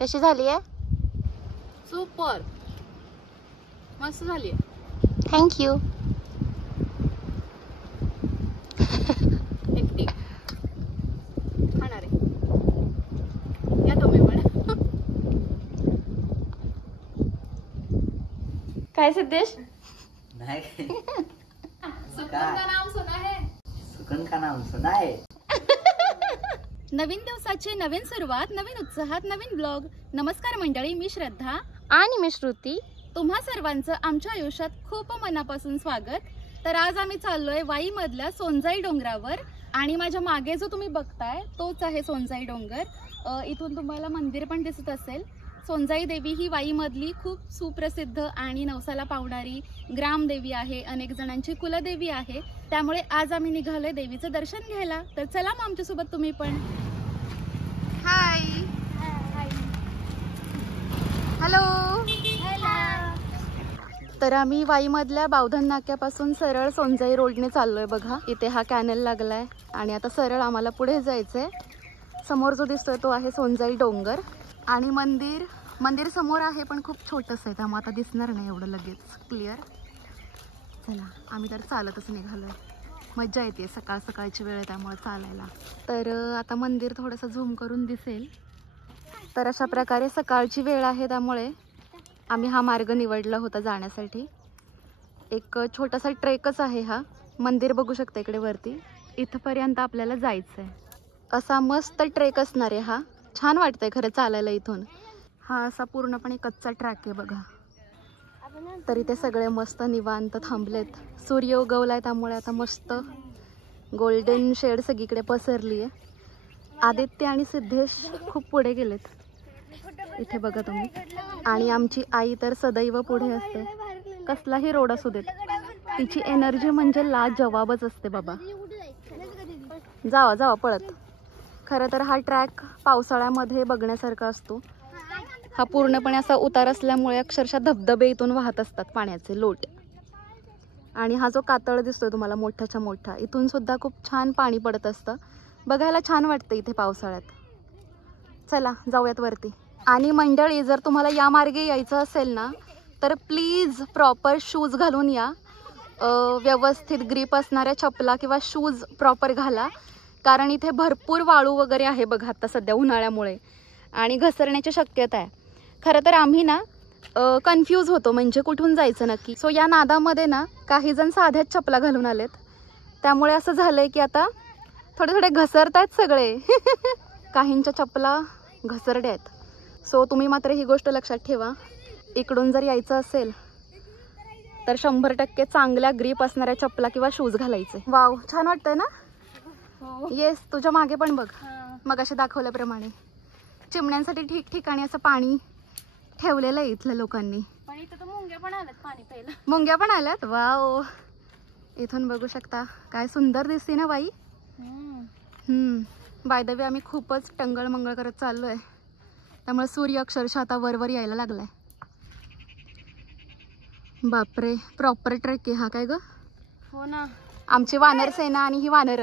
कशी झाली आहे? सुपर मस्त झाली. थँक्यू. एकटी खाणार आहे. या तुम्ही पण. काय सिद्धेश? नहीं सुकून का नाम सुना है. सुकन का नाम सुना है. नवीन दिवसाची नवीन सुरुवात, नवीन उत्साहात नवीन ब्लॉग. नमस्कार मंडळी, मी श्रद्धा आणि मी श्रुती. तुम्हा सर्वांचं आमच्या आयुष्यात खूप मनापासून स्वागत. तर आज आम्ही चाललोय वाई मधल्या सोनजाई डोंगरावर आणि माझ्या मागे जो तुम्ही बघताय तोच आहे सोनजाई डोंगर. इथून तुम्हाला मंदिर पण दिसत असेल. सोनजाई देवी ही वाई मधली खूप सुप्रसिद्ध आणि नवसाला पावणारी ग्रामदेवी आहे. अनेक जणांची कुलदेवी आहे. त्यामुळे आज आम्ही निघालोय देवीचं दर्शन घ्यायला. तर चला मग आमच्यासोबत तुम्ही पण. हाय. हॅलो. तर आम्ही वाईमधल्या बावधन नाक्यापासून सरळ सोनजाई रोडने चाललोय. बघा इथे हा कॅनल लागलाय आणि आता सरळ आम्हाला पुढे जायचंय. समोर जो दिसतोय तो आहे सोनजाई डोंगर आणि मंदिर समोर आहे पण खूप छोटंसं आहे त्यामुळे आता दिसणार नाही एवढं लगेच क्लिअर. चला आम्ही तर चालतच निघालोय. मज्जा येते, सकाळ सकाळची वेळ आहे त्यामुळे चालायला. तर आता मंदिर थोडंसं झूम करून दिसेल. तर अशा प्रकारे सकाळची वेळ आहे त्यामुळे आम्ही हा मार्ग निवडला होता जाण्यासाठी. एक छोटासा ट्रेकच आहे हा. मंदिर बघू शकता इकडे वरती. इथपर्यंत आपल्याला जायचं आहे. असा मस्त ट्रेक असणार आहे हा. छान वाटतंय खरं चालायला इथून. हा असा पूर्णपणे कच्चा ट्रॅक आहे बघा. तरी ते सगळे मस्त निवांत थांबलेत. सूर्य उगवलाय त्यामुळे आता मस्त गोल्डन शेड सगळीकडे पसरली आहे. आदित्य आणि सिद्धेश खूप पुढे गेलेत इथे बघा तुम्ही. आणि आमची आई तर सदैव पुढे असते. कसलाही रोड असू देत तिची एनर्जी म्हणजे लाजवाबच असते बाबा. जावा जावा पळत. खरं तर हा ट्रॅक पावसाळ्यामध्ये बघण्यासारखा असतो. हा पूर्णपणे असा उतार असल्यामुळे अक्षरशः धबधबे इथून वाहत असतात पाण्याचे लोट. आणि हा जो कातळ दिसतोय तुम्हाला मोठाच्या मोठा, इथून सुद्धा खूप छान पाणी पडत असतं. बघायला छान वाटतं इथे पावसाळ्यात. चला जाऊयात वरती. आणि मंडळी जर तुम्हाला या मार्गे यायचं असेल ना तर प्लीज प्रॉपर शूज घालून या. व्यवस्थित ग्रीप असणाऱ्या चपला किंवा शूज प्रॉपर घाला. कारण इथे भरपूर वाळू वगैरे आहे बघा आता सध्या उन्हाळ्यामुळे आणि घसरण्याची शक्यता आहे. खरं तर आम्ही ना कन्फ्यूज होतो म्हणजे कुठून जायचं नक्की. सो या नादामध्ये ना काही जण साध्याच चपला घालून आलेत. त्यामुळे असं झालंय की आता थोडे थोडे घसरत आहेत सगळे. काहींच्या चपला घसरड्या आहेत. सो तुम्ही मात्र ही गोष्ट लक्षात ठेवा. इकडून जर यायचं असेल तर 100% चांगल्या ग्रीप असणाऱ्या चपला किंवा शूज घालायचे. वाव छान वाटतंय ना. येस तुझ्या मागे पण बघ. मग असे दाखवल्याप्रमाणे चिमण्यांसाठी ठिकठिकाणी असं पाणी ठेवलेलं आहे इथल्या लोकांनी. पण इथं तर मुंग्या पण आल्यात पाणी प्यायला. मुंग्या पण आल्यात. वाव इथून बघू शकता काय सुंदर दिसते ना बाई. बाय द वे आम्ही खूपच टंगळ मंगळ करत चाललोय त्यामुळे सूर्य अक्षरशः आता वरवर यायला लागलाय. बापरे प्रॉपर ट्रेक आहे हा. काय ग. हो ना. आमची वानर सेना आणि ही वानर.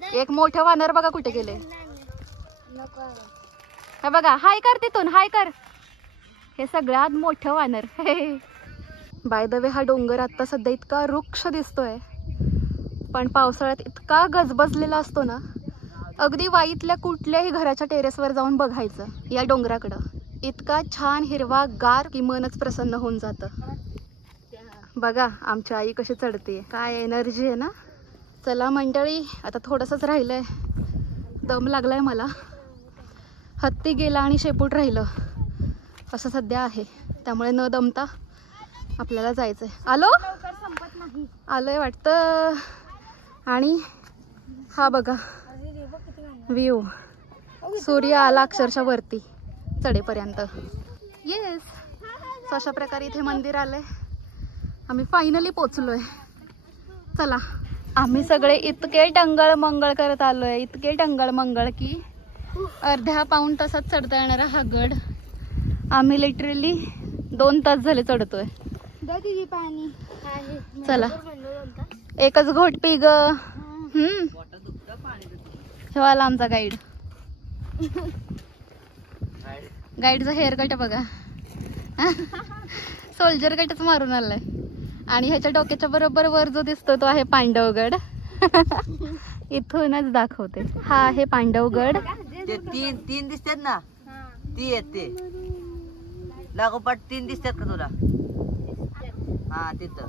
एक मोठं वानर बघा कुठे गेले. हे बघा हाय कर तिथून हाय कर. हे सगळ्यात मोठं वानर. बाय द वे हा डोंगर आता सध्या इतका वृक्ष दिसतोय पण पावसाळ्यात इतका गजबजलेला असतो ना. अगदी वाईतल्या कुठल्याही घराच्या टेरेसवर जाऊन बघायचं या डोंगराकडं. इतका छान हिरवा गार की मनच प्रसन्न होऊन जातं. बघा आमची आई कशी चढते. काय एनर्जी आहे ना. चला मंडळी आता थोडंसंच राहिलंय. दम लागलाय मला. हत्ती गेला आणि शेपूट राहिलं असं सध्या आहे. त्यामुळे न दमता आपल्याला जायचंय. आलोय वाटतं. आणि हा बघा व्ह्यू. सूर्य आला अक्षरशः वरती चढेपर्यंत. येस अशा प्रकारे इथे मंदिर आलंय. आम्ही फायनली पोचलोय. चला आम्ही सगळे इतके टंगळ मंगळ करत आलोय. इतके टंगळ मंगळ की अर्ध्या पाऊण तासात चढता येणारा हा गड आम्ही लिटरली 2 तास झाले चढतोय. चला एकच घोट पी ग. हे वाला आमचा गाईड. गाईडचा हेअर कट बघा. सोल्जर कटच मारून आलाय. आणि ह्याच्या डोक्याच्या बरोबर वर जो दिसतो तो आहे पांडवगड. इथूनच दाखवते. हा आहे पांडवगड. ते तीन दिसतात ना, ती आहेत ते लागोपाठ 3 दिसतात का तुला? हा तिथं.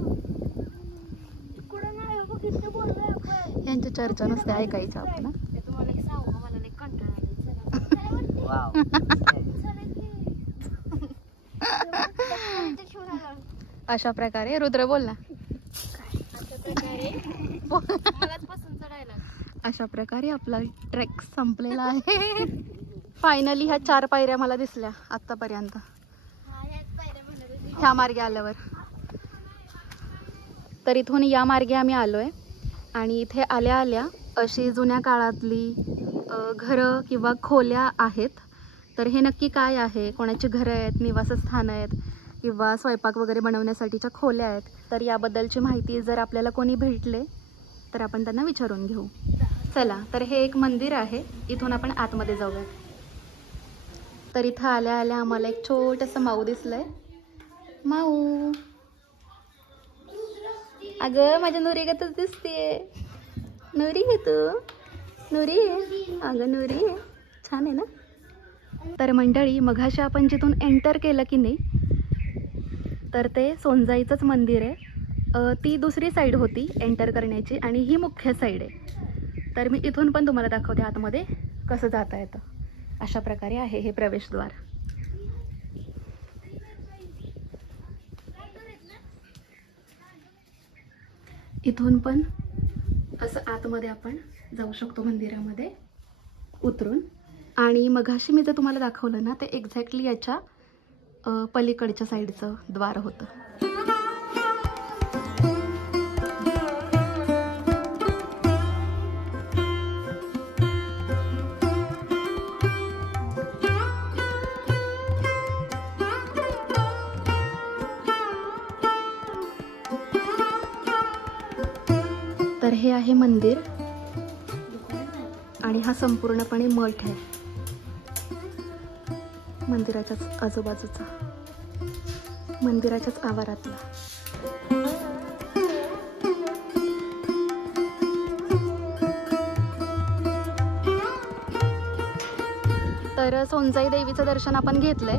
यांच्या चर्चा नसते ऐकायचं आपण. वाव. अशा प्रकारे रुद्र बोल ना. अशा प्रकारे आपला ट्रेक संपलेला आहे. फायनली ह्या 4 पायऱ्या मला दिसल्या आतापर्यंत ह्या मार्गे आल्यावर. तर इथून या मार्गे आम्ही आलोय. आणि इथे आल्या आल्या अशी जुन्या काळातली घरं किंवा खोल्या आहेत. तर हे नक्की काय आहे, कोणाची घरं आहेत, निवासस्थानं आहेत किंवा स्वयंपाक वगैरे बनवण्यासाठीच्या खोल्या आहेत, तर याबद्दलची माहिती जर आपल्याला कोणी भेटले तर आपण त्यांना विचारून घेऊ. चला, तर हे एक मंदिर आहे. इथून आपण आतमध्ये जाऊयात. तर इथं आल्या आल्या आम्हाला एक छोटंसं माऊ दिसलंय. माऊ, अगं माझ्या नुरीगतच दिसतेय. नुरी आहे तू? नुरी आहे अगं, नुरी आहे. छान आहे ना. तर मंडळी, मघाशी आपण जिथून एंटर केलं की नाही, तर ते सोनजाईचंच मंदिर आहे. ती दुसरी साईड होती एंटर करण्याची आणि ही मुख्य साईड आहे. तर मी इथून पण तुम्हाला दाखवते आतमध्ये कसं जाता येतं. अशा प्रकारे आहे हे प्रवेशद्वार. इथून पण असं आतमध्ये आपण जाऊ शकतो मंदिरामध्ये उतरून. आणि मघाशी मी जे तुम्हाला दाखवलं ना, ते एक्झॅक्टली याच्या पलीकडच्या साईडचं द्वार होतं. तर हे आहे मंदिर आणि हा संपूर्णपणे मठ आहे मंदिराच्याच आजूबाजूचा, मंदिराच्याच आवारातला. तर सोनजाई देवीचं दर्शन आपण घेतलंय.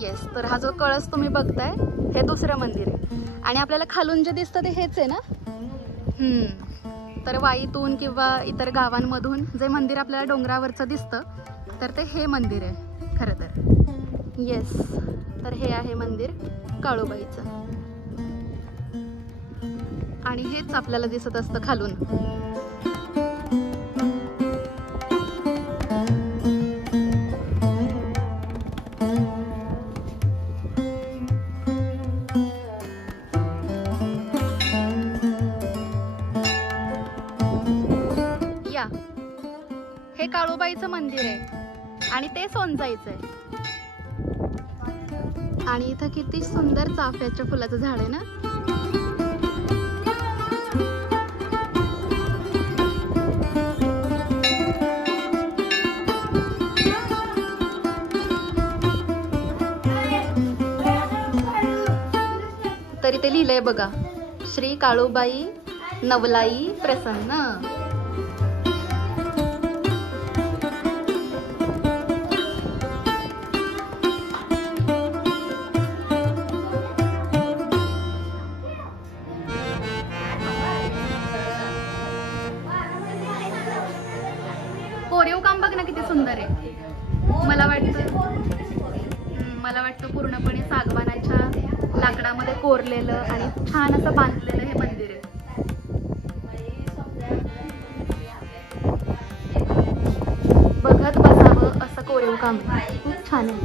येस, तर हा जो कळस तुम्ही बघताय हे दुसरं मंदिर आहे. आणि आपल्याला खालून जे दिसतं ते हेच आहे ना. तर वाईतून किंवा इतर गावांमधून जे मंदिर आपल्याला डोंगरावरचं दिसतं, तर ते हे मंदिर आहे खरं तर. येस, तर हे आहे मंदिर काळूबाईचं. आणि हेच आपल्याला दिसत असतं खालून. या, हे काळूबाईचं मंदिर आहे आणि ते सोनजाईचं आहे. आणि इथं किती सुंदर चाफ्याच्या फुलाचं झाड आहे ना. तरी ते लिहिलंय बघा, श्री काळूबाई नवलाई प्रसन्न. कोरीव काम बघ ना किती सुंदर आहे. मला वाटतं पूर्णपणे सागवानाच्या लाकडामध्ये कोरलेलं आणि छान असं बांधलेलं हे मंदिर आहे. बघत बसावं असं कोरीव काम खूप छान आहे.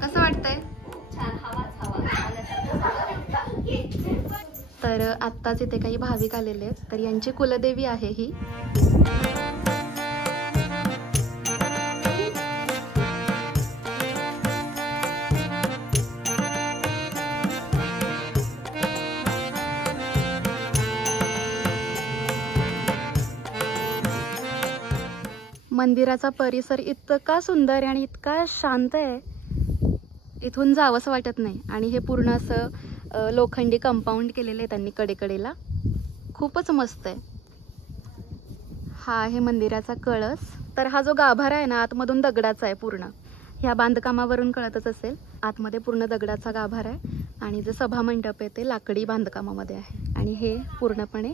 कसं वाटतंय? तर आत्ताच इथे काही भाविक आलेले आहेत. तर यांची कुलदेवी आहे ही. मंदिराचा परिसर इतका सुंदर आहे आणि इतका शांत आहे, इथून जावंसं वाटत नाही. आणि हे पूर्ण असं लोखंडी कंपाऊंड केलेलं आहे त्यांनी कडेकडेला, खूपच मस्त आहे. हा आहे मंदिराचा कळस. तर हा जो गाभारा आहे ना, आतमधून दगडाचा आहे पूर्ण. ह्या बांधकामावरून कळतच असेल, आतमध्ये पूर्ण दगडाचा गाभारा आहे. आणि जे सभामंडप आहे ते लाकडी बांधकामामध्ये आहे. आणि हे पूर्णपणे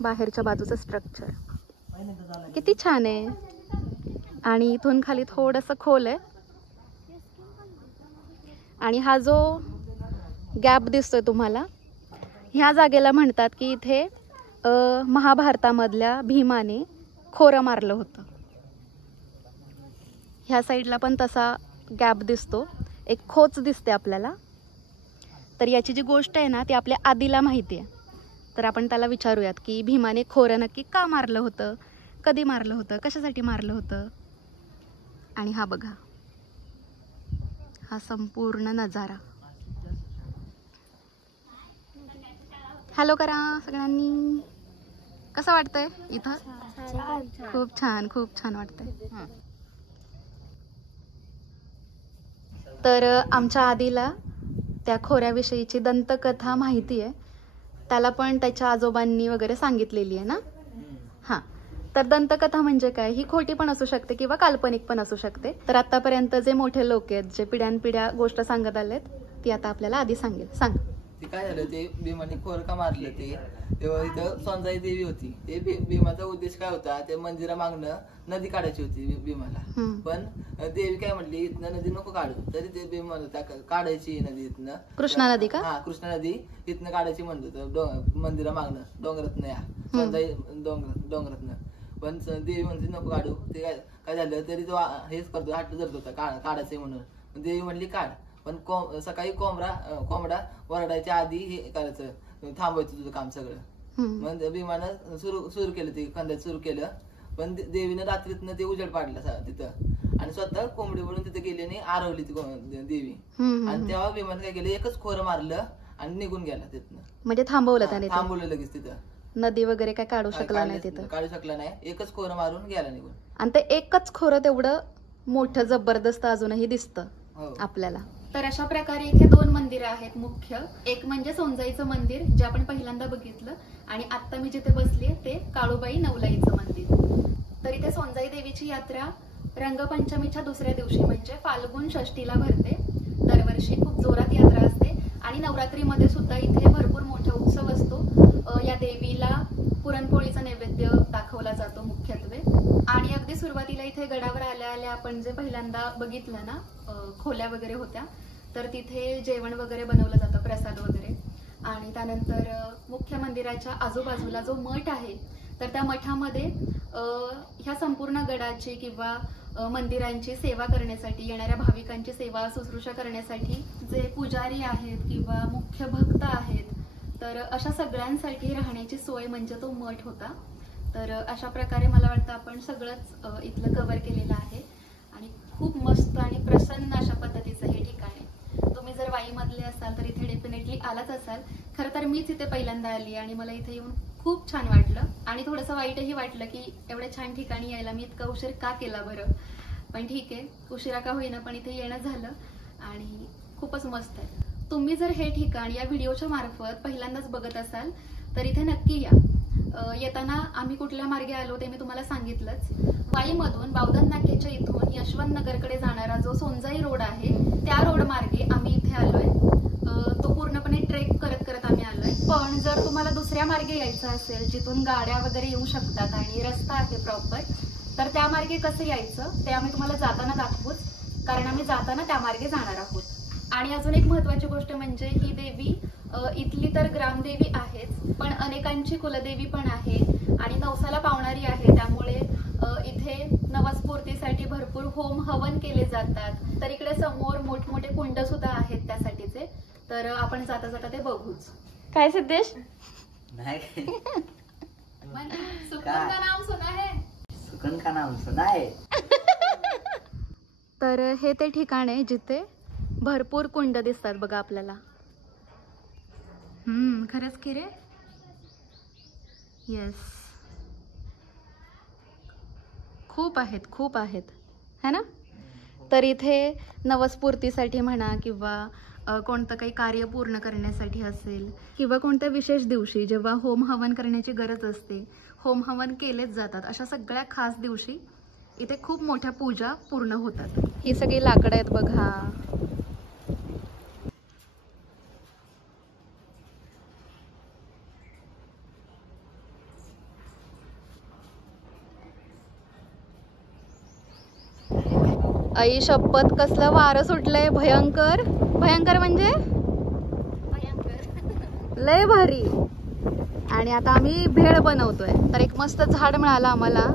बाहेरच्या बाजूचं स्ट्रक्चर किती छान आहे. आणि इथून खाली थोडंसं खोल आहे. आणि हा जो गॅप दिसतोय तुम्हाला, ह्या जागेला म्हणतात की इथे महाभारतामधल्या भीमाने खोरं मारलं होतं. ह्या साईडला पण तसा गॅप दिसतो, एक खोच दिसते आपल्याला. तर याची जी गोष्ट आहे ना ती आपल्या आदीला माहिती आहे. तर आपण त्याला विचारूयात की भीमाने खोरं नक्की का मारलं होतं, कधी मारलं होतं, कशासाठी मारलं होतं. आणि हा बघा, हा संपूर्ण नजारा. हॅलो करा सगळ्यांनी. कसं वाटतंय इथं? खूप छान, खूप छान वाटतंय. तर आमच्या आदीला त्या खोऱ्याविषयीची दंतकथा माहिती आहे. त्याला पण त्याच्या आजोबांनी वगैरे सांगितलेली आहे ना. हां, तर दंतकथा म्हणजे काय, ही खोटी पण असू शकते किंवा काल्पनिक पण असू शकते. तर आतापर्यंत जे मोठे लोक आहेत, जे पिढ्यानपिढ्या गोष्ट सांगत आलेत, ती आता आपल्याला आधी सांगेल. सांग. ते काय झालं, ते भीमाने खोर का मारलं ते तेव्हा इथं सोनजाई देवी होती. ते भीमाचा उद्देश काय होता, ते मंदिरा मागणं नदी काढायची होती भीमाला. पण देवी काय म्हटली, इथनं नदी नको काढू. तरी ते भीमा काढायची नदी इथनं. कृष्णा नदी का? हा, कृष्णा नदी इथनं काढायची म्हणत होतं, मंदिरा मागणं डोंगरातनं, या सोनजाई डोंगरातनं. पण देवी म्हणते नको काढू. ते काय झालं, तरी तो हेच करतो, हट्ट धरत होता काढायचंय म्हणून. देवी म्हणली काढ. पण सकाळी कोंबडा वरडायच्या आधी हे करायचं, थांबवायचं तुझं काम सगळं. मग भीमानं सुरू केलं, ते कंदाच सुरू केलं. पण देवीनं रात्रीतनं ते उजेड पाडलं तिथं आणि स्वतः कोंबडी बनून तिथे गेली आणि आरवली ती देवी. आणि तेव्हा भीमानं काय केलं, एकच खोरं मारलं आणि निघून गेला तिथनं. म्हणजे थांबवलं त्याने, थांबवलं लगेच तिथं. नदी वगैरे काय काढू शकला नाही तिथं, काढू शकला नाही. एकच खोरं मारून गेला निघून. आणि ते एकच खोरं तेवढं मोठं जबरदस्त अजूनही दिसतं आपल्याला. तर अशा प्रकारे इथे दोन मंदिरं आहेत मुख्य. एक म्हणजे सोनजाईचं मंदिर, जे आपण पहिल्यांदा बघितलं, आणि आता मी जिथे बसलीये ते काळूबाई नवलाईचं मंदिर. तर इथे सोनजाई देवीची यात्रा रंगपंचमीच्या दुसऱ्या दिवशी म्हणजे फाल्गुन षष्टीला भरते. दरवर्षी खूप जोरात यात्रा असते. आणि नवरात्रीमध्ये सुद्धा इथे भरपूर मोठा उत्सव असतो. या देवीला पुरणपोळीचा नैवेद्य दाखवला जातो मुख्यत्वे. आणि अगदी सुरुवातीला इथे गडावर आल्या आल्या आपण जे पहिल्यांदा बघितलं ना, खोल्या वगैरे होत्या, तर तिथे जेवण वगैरे बनवलं जातं, प्रसाद वगैरे. आणि त्यानंतर मुख्य मंदिराच्या आजूबाजूला जो मठ आहे, तर त्या मठामध्ये ह्या संपूर्ण गडाची किंवा मंदिरांची सेवा करण्यासाठी, येणाऱ्या भाविकांची सेवा शुश्रूषा करण्यासाठी जे पुजारी आहेत किंवा मुख्य भक्त आहेत, तर अशा सगळ्यांसाठी राहण्याची सोय म्हणजे तो मठ होता. तर अशा प्रकारे मला वाटतं आपण सगळंच इथलं कव्हर केलेलं आहे. आणि खूप मस्त आणि प्रसन्न अशा पद्धतीचं हे ठिकाण आहे. तुम्ही जर वाईमधले असाल तर इथे डेफिनेटली आलाच असाल. खरं तर मीच इथे पहिल्यांदा आली आणि मला इथे येऊन खूप छान वाटलं. आणि थोडंसं वाईटही वाटलं की एवढ्या छान ठिकाणी यायला मी इतका उशीर का केला बरं. पण ठीक आहे, उशिरा का होईना पण इथे येणं झालं आणि खूपच मस्त आहे. तुम्ही जर हे ठिकाण या व्हिडिओच्या मार्फत पहिल्यांदाच बघत असाल तर इथे नक्की या. येताना आम्ही कुठल्या मार्गे आलो ते मी तुम्हाला सांगितलंच. वाईमधून बावधन नाक्याच्या इथून यशवंत नगरकडे जाणारा जो सोनजाई रोड आहे, त्या रोड मार्गे आम्ही इथे आलोय. तो पूर्णपणे ट्रेक करत करत आम्ही आलोय. पण जर तुम्हाला दुसऱ्या मार्गे यायचं असेल, जिथून गाड्या वगैरे येऊ शकतात आणि रस्ता आहे प्रॉपर, तर त्या मार्गे कसं यायचं ते आम्ही तुम्हाला जाताना दाखवूच, कारण आम्ही जाताना त्या मार्गे जाणार आहोत. आणि अजून एक महत्त्वाची गोष्ट म्हणजे ही देवी इथली तर ग्रामदेवी आहेच, पण अनेकांची कुलदेवी पण आहे आणि नवसाला पावणारी आहे. त्यामुळे इथे नवसपूर्तीसाठी भरपूर होम हवन केले जातात. तर इकडे समोर मोठमोठे कुंड सुद्धा आहेत त्यासाठीचे. तर आपण जाता जाता ते बघूच. काय सिद्धेश? नाही सुकून का नाम सुना है? सुकन का नाम सुना है. तर हे ते ठिकाण आहे जिथे भरपूर कुंड दिसतात बघा आपल्याला. खरंच की रे. येस. खूप आहेत है ना. तर इथे नवस्फूर्तीसाठी म्हणा किंवा कोणतं काही कार्य पूर्ण करण्यासाठी असेल किंवा कोणत्या विशेष दिवशी जेव्हा होम हवन करण्याची गरज असते, होम हवन केलेच जातात, अशा सगळ्या खास दिवशी इथे खूप मोठ्या पूजा पूर्ण होतात. ही सगळी लाकडं आहेत बघा. आई शपथ, कसलं वारं सुटलंय भयंकर. भयंकर म्हणजे लय भारी. आणि आता आम्ही भेळ बनवतोय. तर एक मस्त झाड मिळालं आम्हाला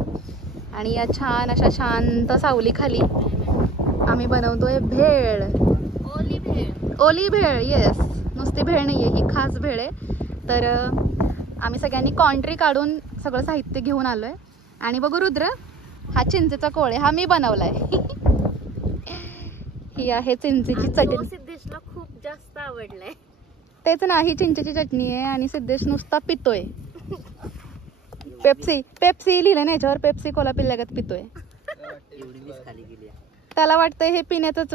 आणि या छान अशा शांत सावलीखाली आम्ही बनवतोय भेळ. ओली भेळ. येस, नुसती भेळ नाहीये, ही खास भेळ आहे. तर आम्ही सगळ्यांनी कॉन्ट्री काढून सगळं साहित्य घेऊन आलोय. आणि बघू रुद्र, हा चिंचेचा कोळे हा मी बनवलाय. ही आहे चिंचेची चटणी. सिद्धेशला खूप जास्त आवडलंय. तेच ना, ही चिंचेची चटणी आहे आणि सिद्धेश नुसता पितोय. पेप्सी लिहिलं ना याच्यावर, पेप्सी कोला पिल्ल्यागत पितोय. त्याला वाटतंय हे पिण्याचंच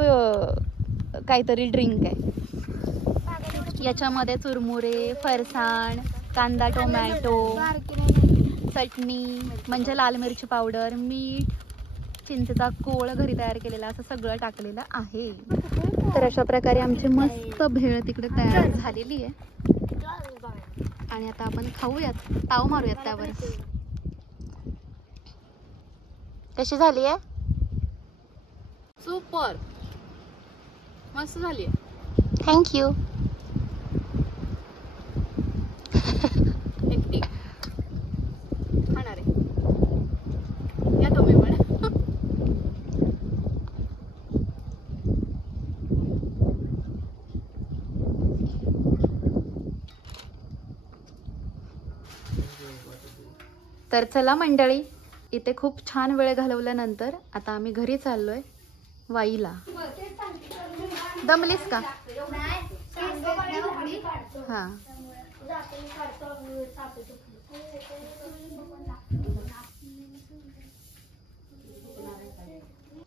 काहीतरी ड्रिंक आहे. याच्यामध्ये चुरमुरे, फरसाण, कांदा, टोमॅटो, चटणी म्हणजे लाल मिरची पावडर, मीठ, चिंचेचा कोळ घरी तयार केलेला, असं सगळं टाकलेलं आहे. तर अशा प्रकारे आमची मस्त भेळ तिकडे तयार झालेली आहे. आणि आता आपण खाऊयात, ताव मारूयात त्यावर. कशी झाली आहे? सुपर, मस्त झाली. थँक्यू. खाणार आहे या तुम्ही पण. तर चला मंडळी, इथे खूप छान वेळ घालवल्यानंतर आता आम्ही घरी चाललोय वाईला. दमलीस का? हा.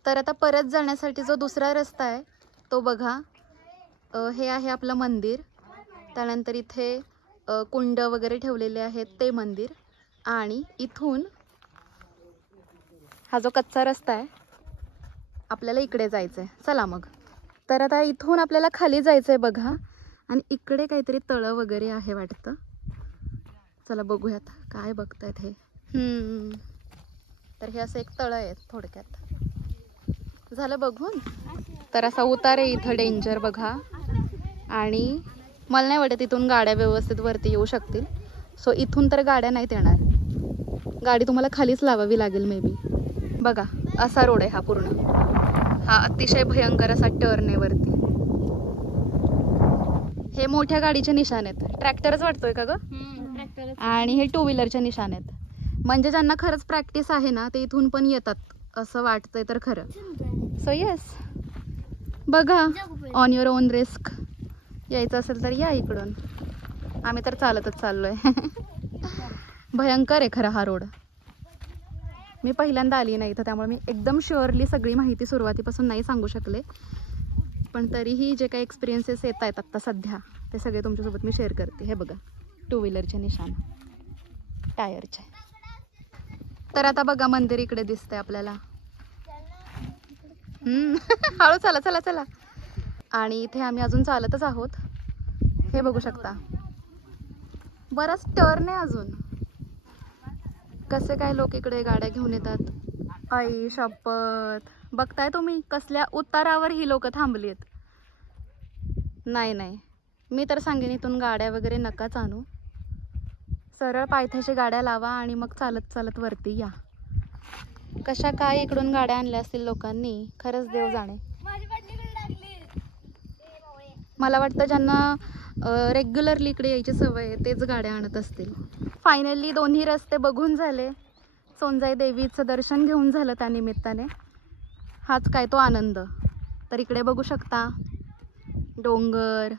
तर आता परत जाण्यासाठी जो दुसरा रस्ता आहे तो बघा. हे आहे आपलं मंदिर. त्यानंतर इथे कुंड वगैरे ठेवलेले आहेत ते मंदिर. आणि इथून हा जो कच्चा रस्ता आहे आपल्याला इकडे जायचं आहे. चला मग. तर आता इथून आपल्याला खाली जायचं आहे बघा. आणि इकडे काहीतरी तळं वगैरे आहे वाटतं. चला बघूयात काय बघतायत हे. तर हे असं एक तळं आहे थोडक्यात. झालं बघून. तर असा उतार आहे इथं, डेंजर बघा. आणि मला नाही वाटत इथून गाड्या व्यवस्थित वरती येऊ शकतील. सो इथून तर गाड्या नाहीत येणार. गाडी तुम्हाला खालीच लावावी लागेल मे बी. बघा असा रोड आहे हा पूर्ण. हा अतिशय भयंकर असा टर्न आहे वरती. हे मोठ्या गाडीचे निशाण आहेत. ट्रॅक्टरच वाटतोय का ग? आणि हे 2 व्हीलरचे निशाण आहेत. म्हणजे ज्यांना खरंच प्रॅक्टिस आहे ना ते इथून पण येतात असं वाटतंय तर खरं. सो येस, बघा, ऑन युअर ओन रिस्क. यायचं असेल तर या इकडून. आम्ही तर चालतच चाललोय. भयंकर आहे खरं हा रोड. मी पहिल्यांदा आली नाही इथं, त्यामुळे मी एकदम शुअरली सगळी माहिती सुरुवातीपासून नाही सांगू शकले. पण तरीही जे काही एक्सपिरियन्सेस येत आहेत आत्ता सध्या ते सगळे तुमच्यासोबत मी शेअर करते. हे बघा 2 व्हीलरचे निशाण टायरचे. तर आता बघा मंदिर इकडे दिसतंय आपल्याला. हळू चला चला चला. आणि इथे आम्ही अजून चालतच आहोत. हे बघू शकता बराच टर्न आहे अजून. कसे काय लोक इकडे गाड्या घेऊन येतात. आई शपथ, बघताय तुम्ही कसल्या उतारावर ही लोक थांबली आहेत. नाही नाही, मी तर सांगेन इथून गाड्या वगैरे नकाच आणू. सरळ पायथ्याशी गाड्या लावा आणि मग चालत चालत वरती या. कशा काय इकडून गाड्या आणल्या असतील लोकांनी, खरंच देव जाणे. मला वाटतं ज्यांना रेग्युलरली इकडे यायची सवय आहे तेच गाड्या आणत असतील. फायनली दोन्ही रस्ते बघून झाले. सोनजाई देवीचं दर्शन घेऊन झालं त्यानिमित्ताने. हाच काय तो आनंद. तर इकडे बघू शकता डोंगर,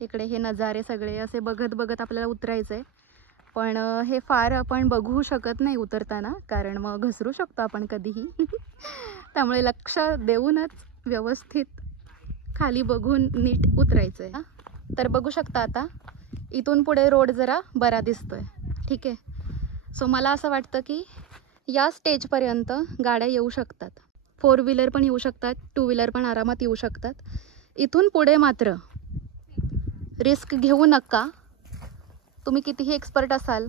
इकडे हे नजारे सगळे असे बघत बघत आपल्याला उतरायचं आहे. पण हे फार आपण बघू शकत नाही उतरताना, कारण मग घसरू शकतो आपण कधीही. त्यामुळे लक्ष देऊनच व्यवस्थित खाली बघून नीट उतरायचं आहे. तर बघू शकता आता इथून पुढे रोड जरा बरा दिसतोय. ठीक आहे. सो मला असं वाटतं की या स्टेजपर्यंत गाड्या येऊ शकतात. 4 व्हीलर पण येऊ शकतात, 2 व्हीलर पण आरामात येऊ शकतात. इथून पुढे मात्र रिस्क घेऊ नका. तुम्ही कितीही एक्सपर्ट असाल,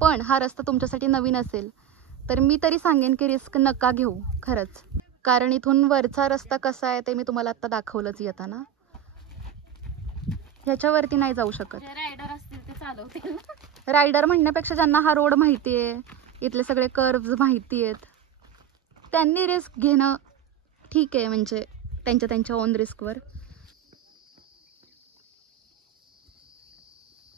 पण हा रस्ता तुमच्यासाठी नवीन असेल तर मी तरी सांगेन की रिस्क नका घेऊ खरंच. कारण इथून वरचा रस्ता कसा आहे ते मी तुम्हाला आत्ता दाखवलंच येताना. ह्याच्यावरती नाही जाऊ शकत. रायडर असतील ते चालवतील. रायडर म्हणण्यापेक्षा ज्यांना हा रोड माहिती आहे, इथले सगळे कर्व्ज माहिती आहेत, त्यांनी रिस्क घेणं ठीक आहे, म्हणजे त्यांच्या ओन रिस्कवर.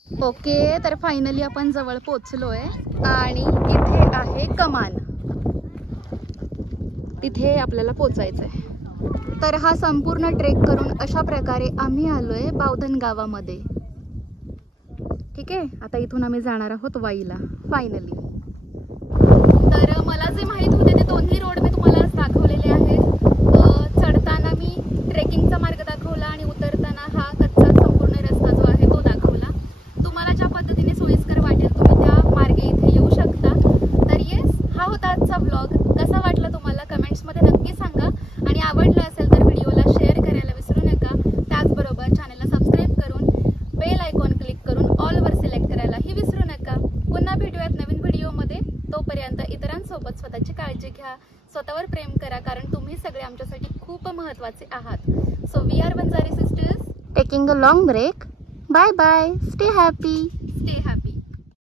ओके, तर फायनली आपण जवळ पोचलोय आणि इथे आहे कमान. तिथे आपल्याला पोचायचं आहे. तर हा संपूर्ण ट्रेक करून अशा प्रकारे आम्ही आलोय बावधन गावामध्ये. ठीक आहे. आता इथून आम्ही जाणार आहोत वाईला फायनली. तर मला जे माहीत होते ते दोन्ही रोड मी तुम्हाला दाखवलेले आहेत. चढताना मी ट्रेकिंगचा मार्ग दाखवला आणि उतरताना हा कच्चा संपूर्ण रस्ता जो आहे तो दाखवला. तुम्हाला ज्या पद्धतीने सोयीस्कर वाटेल तुम्ही त्या मार्गे इथे येऊ शकता. तर येस, हा होता आजचा व्लॉग. कसा वाटला तुम्हाला कमेंट्समध्ये नक्की सांगा. आणि आवडलं असेल तर व्हिडिओला शेअर करायला विसरू नका. त्याचबरोबर चॅनलला सबस्क्राईब करून बेल आयकॉन क्लिक करून ऑलवर सिलेक्ट करायलाही विसरू नका. पुन्हा भेटूयात नवीन व्हिडिओमध्ये. तोपर्यंत इतरांसोबत स्वतःची काळजी घ्या, स्वतःवर प्रेम करा, कारण तुम्ही सगळे आमच्यासाठी खूप महत्त्वाचे आहात. So we are Banjari sisters taking a long break. Bye bye. Stay happy.